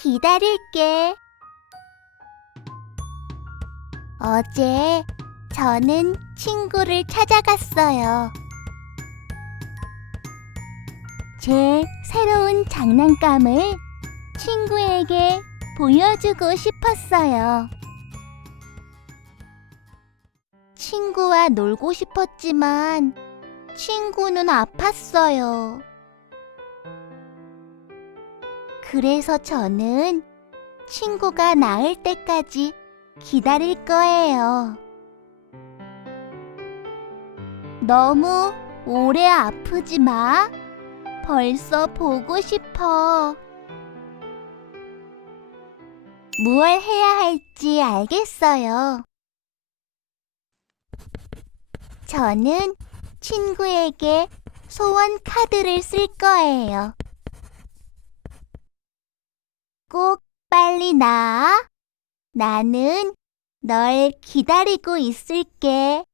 기다릴게. 어제 저는 친구를 찾아갔어요. 제 새로운 장난감을 친구에게 보여주고 싶었어요. 친구와 놀고 싶었지만 친구는 아팠어요. 그래서 저는 친구가 나을 때까지 기다릴 거예요. 너무 오래 아프지 마. 벌써 보고 싶어. 무얼 해야 할지 알겠어요. 저는 친구에게 소원 카드를 쓸 거예요. 꼭 빨리 나아. 나는 널 기다리고 있을게.